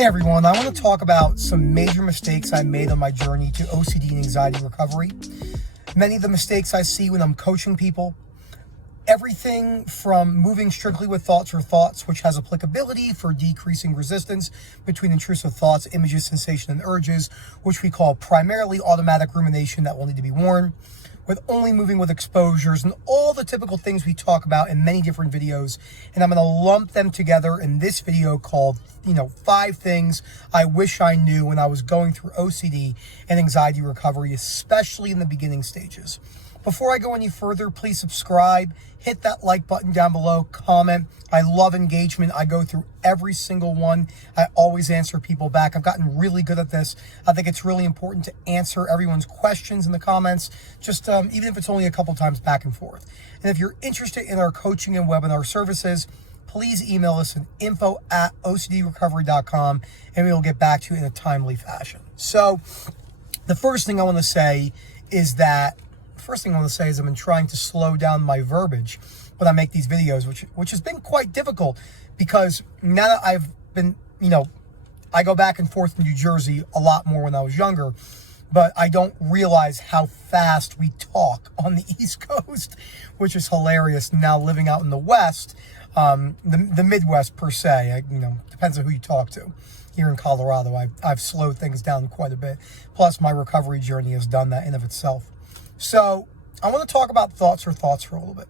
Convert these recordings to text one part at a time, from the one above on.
Hey everyone, I want to talk about some major mistakes I made on my journey to OCD and anxiety recovery. Many of the mistakes I see when I'm coaching people, everything from moving strictly with thoughts or thoughts, which has applicability for decreasing resistance between intrusive thoughts, images, sensation, and urges, which we call primarily automatic rumination that will need to be worn, with only moving with exposures and all the typical things we talk about in many different videos. And I'm going to lump them together in this video called, 5 things I wish I knew when I was going through OCD and anxiety recovery, especially in the beginning stages. Before I go any further, please subscribe, hit that like button down below, comment. I love engagement. I go through every single one. I always answer people back. I've gotten really good at this. I think it's really important to answer everyone's questions in the comments, just even if it's only a couple times back and forth. And if you're interested in our coaching and webinar services, please email us at info@ocdrecovery.com and we will get back to you in a timely fashion. So the first thing I want to say is I've been trying to slow down my verbiage when I make these videos, which has been quite difficult because now that I've been, I go back and forth to New Jersey a lot more when I was younger, but I don't realize how fast we talk on the East Coast, which is hilarious. Now living out in the West, the Midwest per se, depends on who you talk to. Here in Colorado, I've slowed things down quite a bit. Plus my recovery journey has done that in of itself. So I want to talk about thoughts or thoughts for a little bit.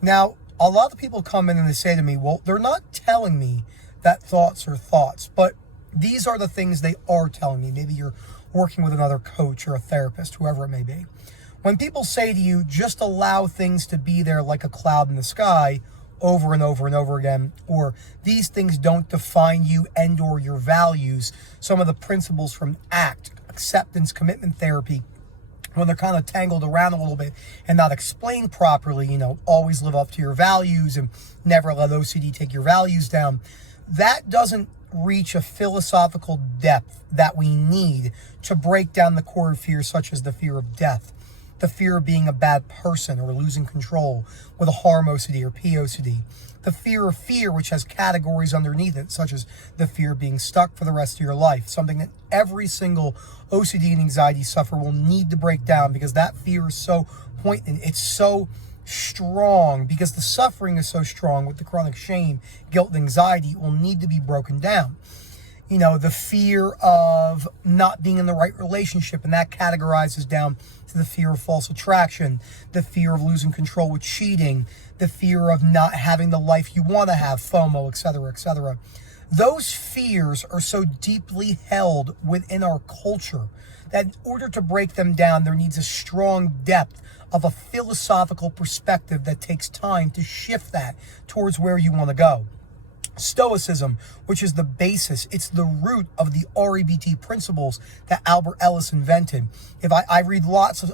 Now, a lot of people come in and they say to me, well, they're not telling me that thoughts are thoughts, but these are the things they are telling me. Maybe you're working with another coach or a therapist, whoever it may be. When people say to you, just allow things to be there like a cloud in the sky over and over and over again, or these things don't define you and or your values, some of the principles from ACT, acceptance, commitment therapy, when they're kind of tangled around a little bit and not explained properly, always live up to your values and never let OCD take your values down. That doesn't reach a philosophical depth that we need to break down the core fears such as the fear of death, the fear of being a bad person or losing control with a harm OCD or POCD, the fear of fear, which has categories underneath it, such as the fear of being stuck for the rest of your life, something that every single OCD and anxiety sufferer will need to break down because that fear is so poignant. It's so strong because the suffering is so strong with the chronic shame, guilt, and anxiety. It will need to be broken down. The fear of not being in the right relationship, and that categorizes down to the fear of false attraction, the fear of losing control with cheating, the fear of not having the life you want to have, FOMO, etc., etc. Those fears are so deeply held within our culture that in order to break them down, there needs a strong depth of a philosophical perspective that takes time to shift that towards where you want to go. Stoicism, which is the basis, it's the root of the REBT principles that Albert Ellis invented. I read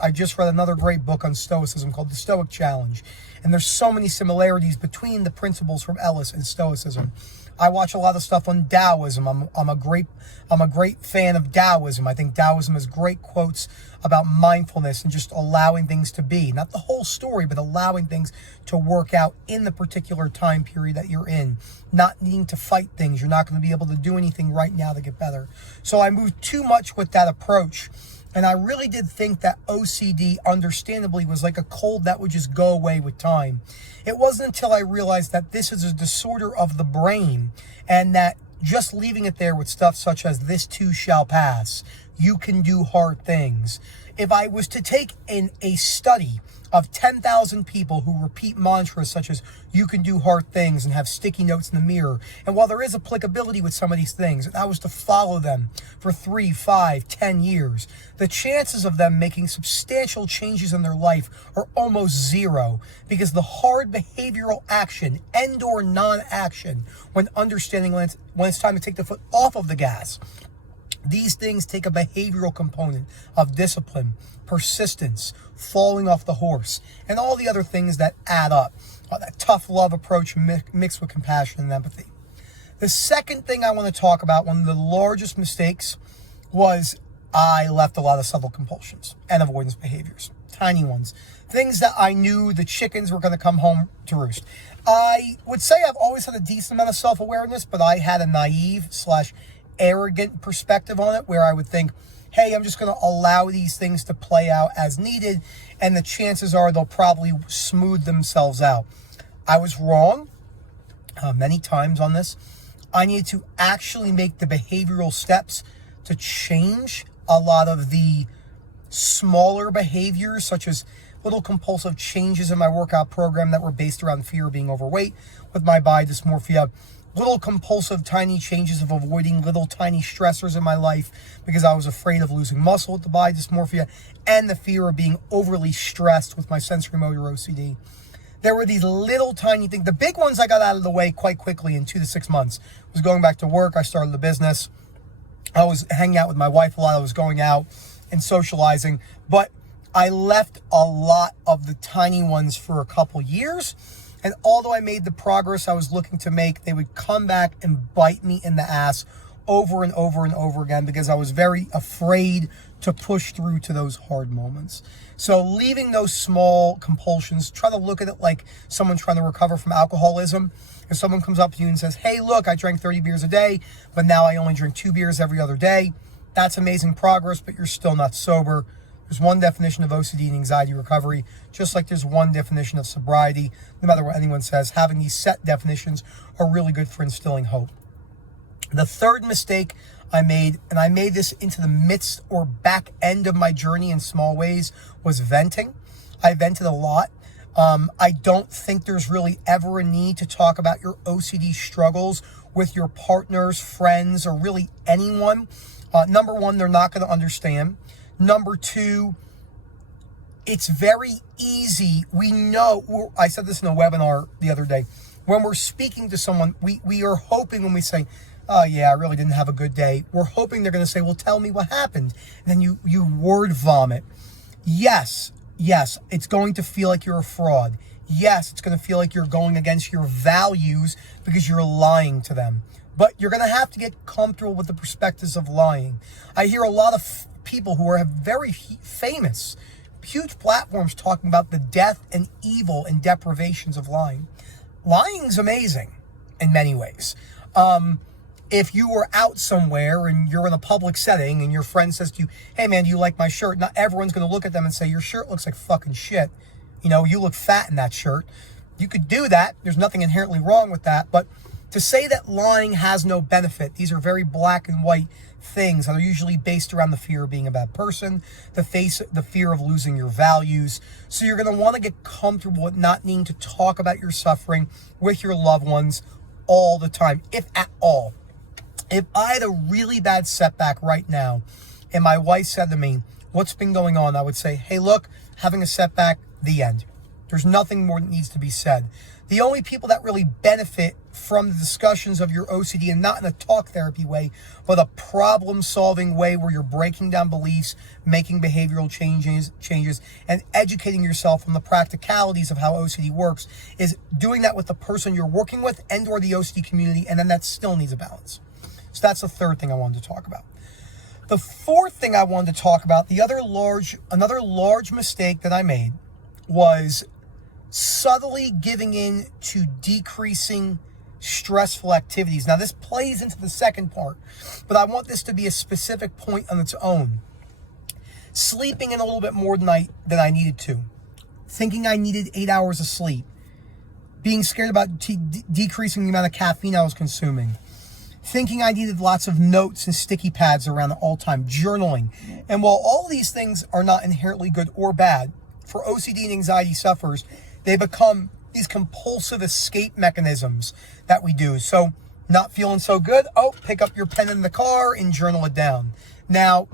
I just read another great book on Stoicism called The Stoic Challenge. And there's so many similarities between the principles from Ellis and Stoicism. I watch a lot of stuff on Taoism. I'm a great fan of Taoism. I think Taoism has great quotes about mindfulness and just allowing things to be. Not the whole story, but allowing things to work out in the particular time period that you're in. Not needing to fight things. You're not going to be able to do anything right now to get better. So I moved too much with that approach. And I really did think that OCD, understandably, was like a cold that would just go away with time. It wasn't until I realized that this is a disorder of the brain and that just leaving it there with stuff such as this too shall pass, you can do hard things. If I was to take a study of 10,000 people who repeat mantras such as you can do hard things and have sticky notes in the mirror, and while there is applicability with some of these things, if I was to follow them for 3, 5, 10 years, the chances of them making substantial changes in their life are almost zero because the hard behavioral action and or non-action when understanding when it's time to take the foot off of the gas, these things take a behavioral component of discipline, persistence, falling off the horse, and all the other things that add up. That tough love approach mixed with compassion and empathy. The second thing I want to talk about, one of the largest mistakes, was I left a lot of subtle compulsions and avoidance behaviors. Tiny ones. Things that I knew the chickens were going to come home to roost. I would say I've always had a decent amount of self-awareness, but I had a naive / arrogant perspective on it, where I would think, hey, I'm just going to allow these things to play out as needed, and the chances are they'll probably smooth themselves out. I was wrong many times on this. I needed to actually make the behavioral steps to change a lot of the smaller behaviors, such as little compulsive changes in my workout program that were based around fear of being overweight with my body dysmorphia, little compulsive tiny changes of avoiding little tiny stressors in my life because I was afraid of losing muscle with the body dysmorphia, and the fear of being overly stressed with my sensory motor OCD. There were these little tiny things. The big ones I got out of the way quite quickly in 2 to 6 months. I was going back to work. I started the business. I was hanging out with my wife a lot. I was going out and socializing. But I left a lot of the tiny ones for a couple years. And although I made the progress I was looking to make, they would come back and bite me in the ass over and over and over again because I was very afraid to push through to those hard moments. So leaving those small compulsions, try to look at it like someone trying to recover from alcoholism. If someone comes up to you and says, hey, look, I drank 30 beers a day, but now I only drink 2 beers every other day. That's amazing progress, but you're still not sober. There's one definition of OCD and anxiety recovery, just like there's one definition of sobriety. No matter what anyone says, having these set definitions are really good for instilling hope. The third mistake I made, and I made this into the midst or back end of my journey in small ways, was venting. I vented a lot. I don't think there's really ever a need to talk about your OCD struggles with your partners, friends, or really anyone. Number one, they're not going to understand. Number two, it's very easy. We know, I said this in a webinar the other day, when we're speaking to someone, we are hoping when we say, oh yeah, I really didn't have a good day, we're hoping they're going to say, well, tell me what happened. And then you word vomit. Yes, it's going to feel like you're a fraud. Yes, it's going to feel like you're going against your values because you're lying to them. But you're going to have to get comfortable with the perspectives of lying. I hear a lot of people who are very famous, huge platforms talking about the death and evil and deprivations of lying. Lying's amazing in many ways. If you were out somewhere and you're in a public setting and your friend says to you, hey man, do you like my shirt? Not everyone's going to look at them and say, your shirt looks like fucking shit. You know, you look fat in that shirt. You could do that. There's nothing inherently wrong with that. But to say that lying has no benefit, these are very black and white things that are usually based around the fear of being a bad person, the fear of losing your values. So you're going to want to get comfortable with not needing to talk about your suffering with your loved ones all the time, if at all. If I had a really bad setback right now and my wife said to me, what's been going on? I would say, hey, look, having a setback, the end. There's nothing more that needs to be said. The only people that really benefit from the discussions of your OCD, and not in a talk therapy way, but a problem-solving way where you're breaking down beliefs, making behavioral changes, and educating yourself on the practicalities of how OCD works, is doing that with the person you're working with and or the OCD community, and then that still needs a balance. So that's the third thing I wanted to talk about. The fourth thing I wanted to talk about, another large mistake that I made, was subtly giving in to decreasing stressful activities. Now, this plays into the second part, but I want this to be a specific point on its own. Sleeping in a little bit more than I needed to. Thinking I needed 8 hours of sleep. Being scared about decreasing the amount of caffeine I was consuming. Thinking I needed lots of notes and sticky pads around at all time. Journaling. And while all these things are not inherently good or bad, for OCD and anxiety sufferers, they become these compulsive escape mechanisms that we do. So, not feeling so good, pick up your pen in the car and journal it down. Now,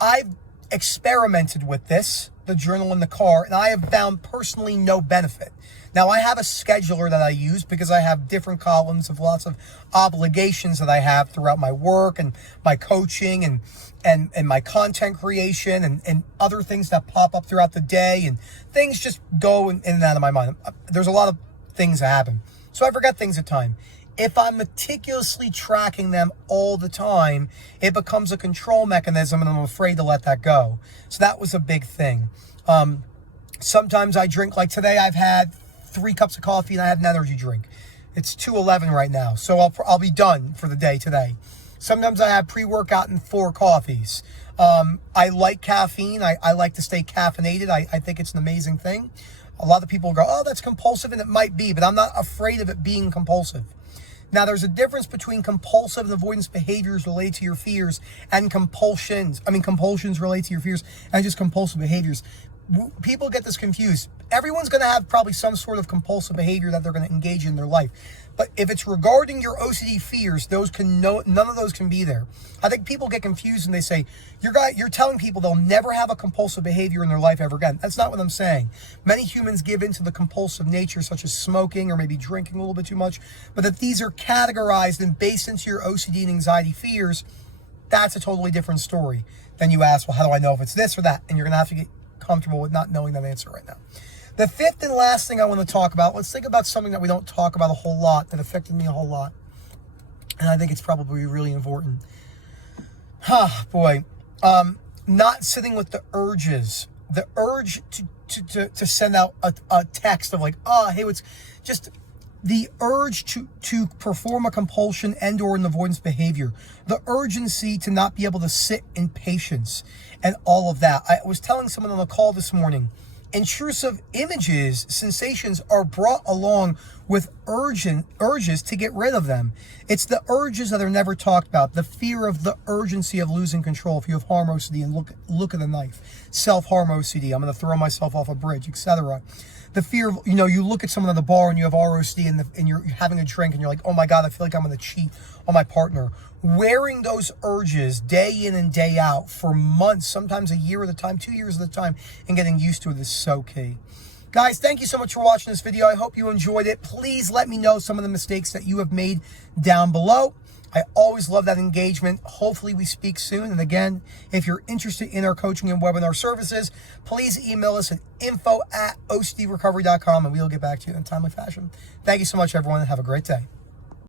I've experimented with this, the journal in the car, and I have found personally no benefit. Now, I have a scheduler that I use because I have different columns of lots of obligations that I have throughout my work and my coaching and my content creation and other things that pop up throughout the day, and things just go in and out of my mind. There's a lot of things that happen. So I forget things at times. If I'm meticulously tracking them all the time, it becomes a control mechanism, and I'm afraid to let that go. So that was a big thing. Sometimes I drink, like today I've had 3 cups of coffee and I had an energy drink. It's 2:11 right now, so I'll be done for the day today. Sometimes I have pre-workout and 4 coffees. I like caffeine. I like to stay caffeinated. I think it's an amazing thing. A lot of people go, oh, that's compulsive, and it might be, but I'm not afraid of it being compulsive. Now, there's a difference between compulsive and avoidance behaviors related to your fears and compulsions. Compulsions relate to your fears and just compulsive behaviors. People get this confused. Everyone's going to have probably some sort of compulsive behavior that they're going to engage in their life. But if it's regarding your OCD fears, none of those can be there. I think people get confused and they say, you're telling people they'll never have a compulsive behavior in their life ever again. That's not what I'm saying. Many humans give into the compulsive nature, such as smoking or maybe drinking a little bit too much, but that these are categorized and based into your OCD and anxiety fears, that's a totally different story. Then you ask, well, how do I know if it's this or that? And you're going to have to get comfortable with not knowing that answer right now. The fifth and last thing I want to talk about, let's think about something that we don't talk about a whole lot, that affected me a whole lot. And I think it's probably really important. Not sitting with the urges. The urge to send out a text of like, hey, what's just the urge to perform a compulsion and or an avoidance behavior. The urgency to not be able to sit in patience and all of that. I was telling someone on the call this morning, intrusive images, sensations are brought along with urges to get rid of them. It's the urges that are never talked about. The fear of the urgency of losing control. If you have harm OCD and look at the knife, self-harm OCD, I'm going to throw myself off a bridge, etc. The fear of, you look at someone at the bar and you have ROCD and you're having a drink and you're like, oh my God, I feel like I'm going to cheat on my partner. Wearing those urges day in and day out for months, sometimes a year at a time, 2 years at a time, and getting used to it is so key. Guys, thank you so much for watching this video. I hope you enjoyed it. Please let me know some of the mistakes that you have made down below. I always love that engagement. Hopefully we speak soon. And again, if you're interested in our coaching and webinar services, please email us at info@ocdrecovery.com and we'll get back to you in a timely fashion. Thank you so much, everyone, and have a great day.